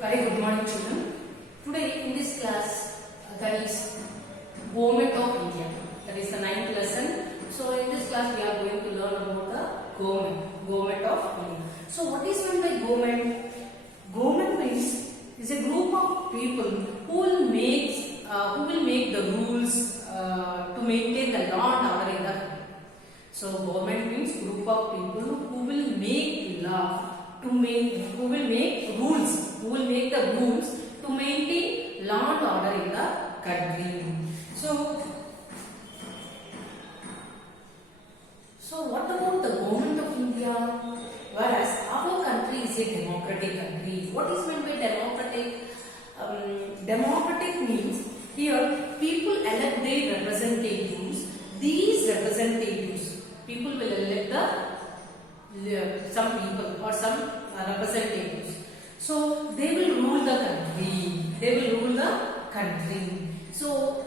Very good morning, children. Today in this class, that is Government of India. That is the ninth lesson. So in this class, we are going to learn about the Government of India. So what is meant by government? Government means is a group of people who will make the rules to maintain the law and order in the country. So government means group of people who will make law who will make the rules to maintain law and order in the country. So what about the government of India? Whereas our country is a democratic country. What is meant by democratic? Democratic means here people elect their representatives. These representatives, people will elect some people or some representatives. So they will rule the country. So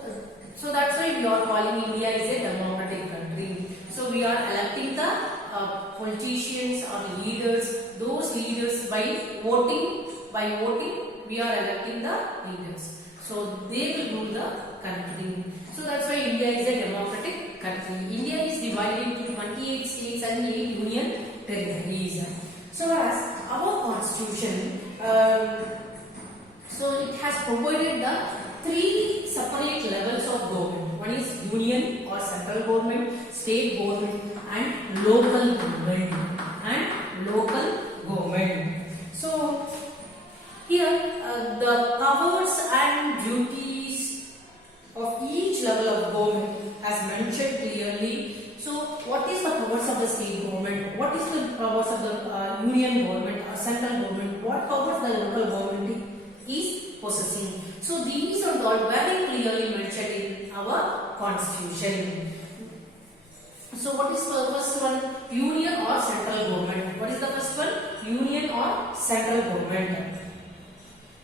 that's why we are calling India is a democratic country. So we are electing the politicians or leaders. Those leaders by voting we are electing the leaders. So they will rule the country. So that's why India is a democratic country. India is divided into 28 states and 8 union territories. So as our constitution, so it has provided the 3 separate levels of government. One is union or central government, state government, and local government. So here the powers and duties of each level of government as mentioned clearly. So what is the powers of the state government? What is the powers of the union government or central government? What powers the local government is possessing? So these are all very clearly mentioned in our constitution. So what is the first one? Union or central government? What is the first one? Union or central government?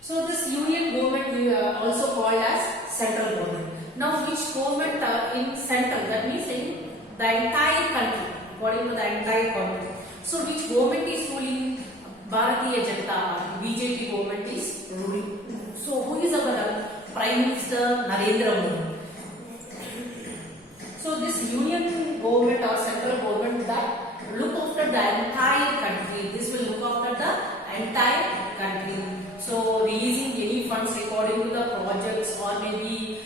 So this union government we are also called as central government. Now which government in central? That means in the entire country, according to the entire country. So which government is ruling? Bharatiya Janata Party, BJP government is ruling. So who is our Prime Minister? Narendra Modi. So this union government or central government that look after the entire country. This will look after the entire country. So releasing any funds according to the projects or maybe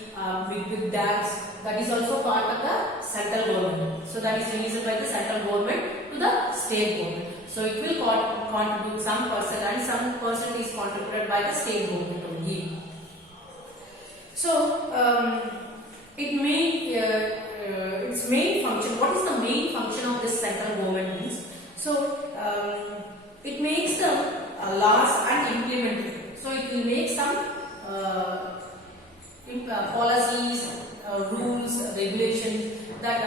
big dams, that is also part of the central government. So that is released by the central government to the state government. So it will contribute some percent and some percent is contributed by the state government only. So its main function. What is the main function of this central government means? So it makes the laws and implement it. So it will make some policies, rules, regulations that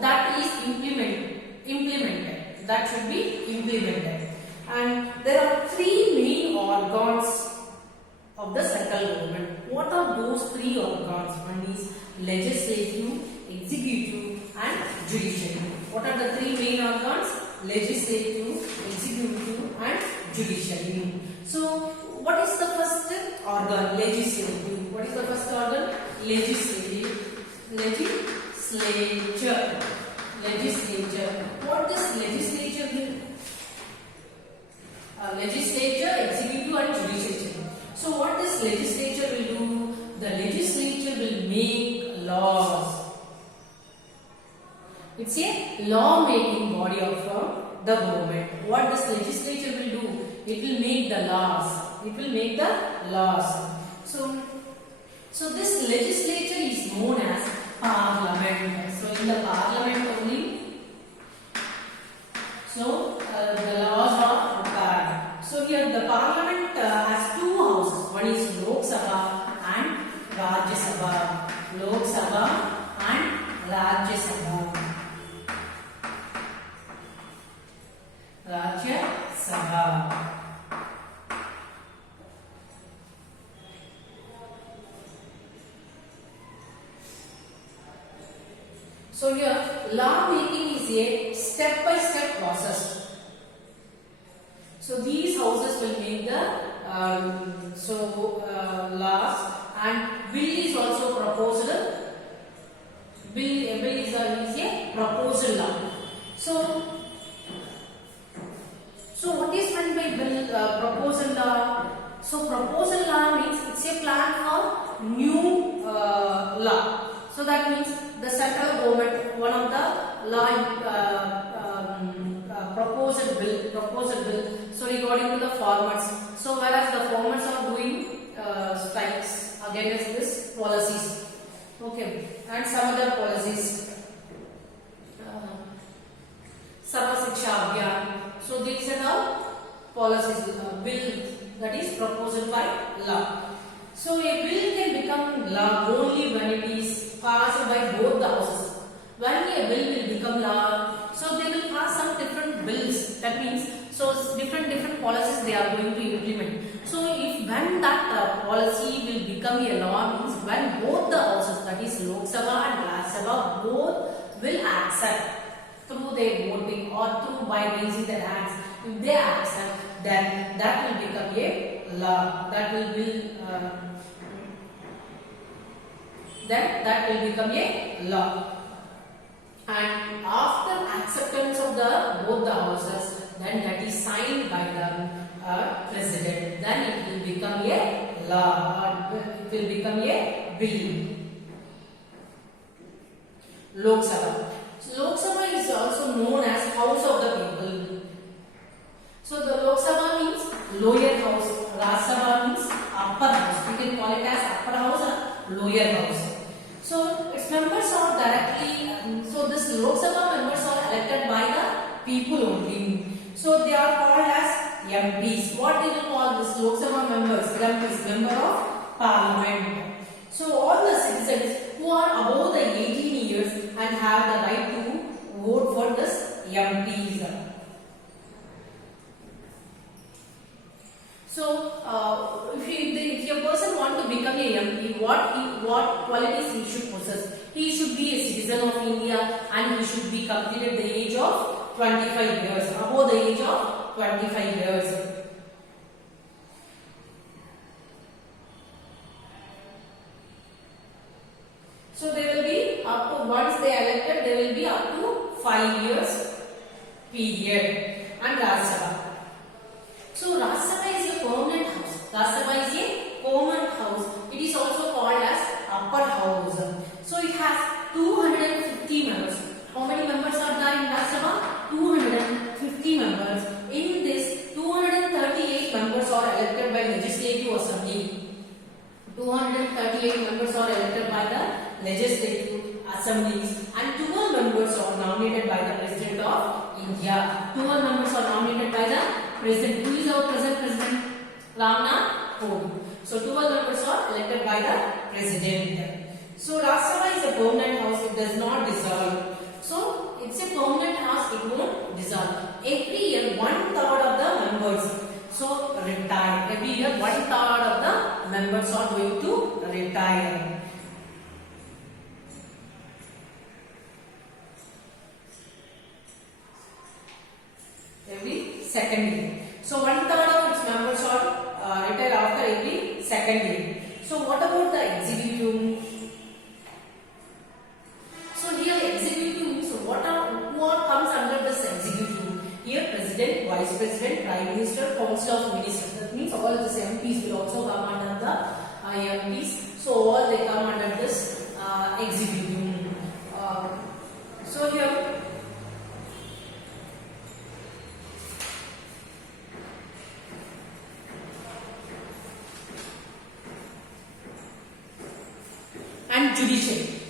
that is implemented. That should be implemented. And there are 3 main organs of the central government. What are those 3 organs? One is legislative, executive, and judiciary. What are the 3 main organs? Legislative, executive, and judiciary. So what is the first organ? Legislative. What is the first organ? Legislature. What does legislature mean? Legislature, executive, and judiciary. So what this legislature will do? The legislature will make laws. It's a law-making body of the government. What this legislature will do? It will make the laws. So this legislature is known as parliament. So in the parliament only, so the laws are prepared. So here the parliament has 2 houses. One is Lok Sabha and Rajya Sabha. Lok Sabha and Rajya Sabha. Rajya Sabha. So here law making is a step by step process. So these houses will make the laws, and bill is also proposed. Bill is a proposal law. So what is meant by bill proposal law? So proposal law means it's a plan for new law. So that means the central government, one of the law proposal bill. So regarding to the farmers. So whereas the farmers are doing strikes against this policies. Okay, and some other policies. Sarva Shiksha Abhiyan. So these are all policies, bill that is proposed by law. So a bill can become law only when it is passed by both the houses. When a bill will become law, so they will pass some different bills. That means so different policies they are going to implement. So when that policy will become a law means when both the houses, that is Lok Sabha and Rajya Sabha, both will accept through their voting or through by raising their hands. If they accept, then that will become a law. That will become a law. And after acceptance of both the houses, then that is signed by the president. Then it will become a law, or it will become a bill. Lok Sabha. So Lok Sabha is also known as House of the People. So the Lok Sabha means lower house, Rajya Sabha means upper house. You can call it as upper house or lower house. So its members are directly, so this Lok Sabha members are elected by the people only. So they are called as MPs. What do you call this Lok Sabha members? MPs, member of Parliament. So all the citizens who are above the 18 years and have the right to vote for this MPs. So if a person want to become a MP, what qualities he should possess? He should be a citizen of India and he should be completed the age of 25 years, above the age of 25 years. So they will be up to, once they are elected, they will be up to 5 years period. And Rajya Sabha. So Rajya Sabha is a permanent house. Rajya Sabha is a permanent house. It is also called as upper house. So it has 250 members. How many members are there in Rajya Sabha? 250 members. In this, 238 members are elected by Legislative Assembly. 238 members are elected by the Legislative Assemblies and 12 members are nominated by the President of India. 12 members are nominated by the President. Who is our present President? Ramnath Kovind. So 12 members are elected by the President. So Rajya Sabha is a permanent house. It does not dissolve. So it's a permanent house. It won't dissolve. Every year 1/3 of the members so retire. Every year 1/3 of the members are going to retire. Every second year. So 1/3 of its members are retire after every second year. So what about the executive? So here executive means who comes under this executive? Here President, Vice President, Prime Minister, Council of Ministers. That means all of these MPs will also come under the MPs. So all they come under this executive. So here. And judiciary.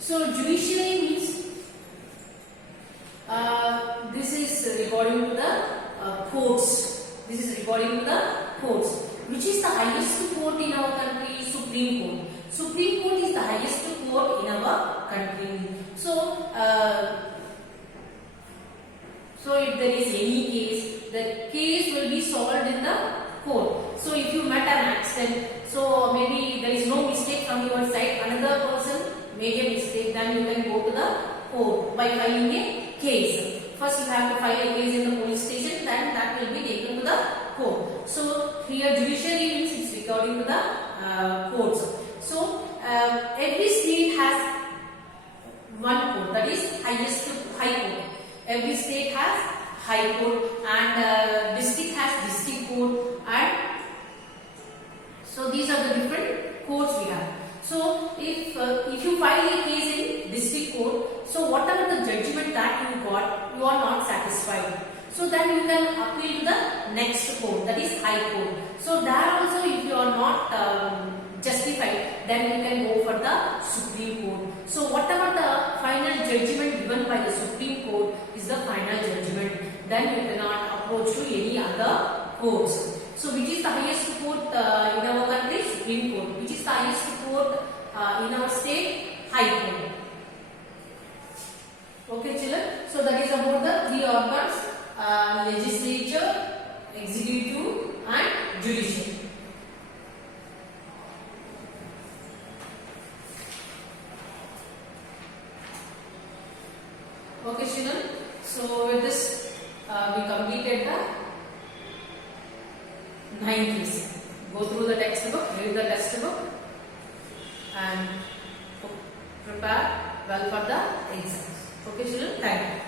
So judiciary means this is regarding to the courts. This is regarding to the courts. Which is the highest court in our country? Supreme Court. Supreme Court is the highest court in our country. So if there is any case, the case will be solved in the court. So if you met an accident, so maybe there is no mistake from your side, another person made a mistake, then you can go to the court by filing a case. First you have to file a case in the police station, then that will be taken to the court. So here judiciary means it's according to the courts. So every state has one court, that is highest high court. Every state has high court, and district has district court, and so these are the different courts we have. So if you file a case in district court, so whatever the judgment that you got, you are not satisfied. So then you can appeal to the next court, that is high court. So there also, if you are not justified, then you can go for the Supreme Court. So whatever the final judgment given by the Supreme Court is the final judgment. Then you cannot approach to any other courts. So which is the highest court in our country? Supreme Court. Which is the highest court in our state? High Court. Okay children. So that is about the three organs: legislature, executive and judicial. Okay children. So with this we completed the 9th lesson. Go through the textbook, read the textbook and prepare well for the exams. Okay children, thank you.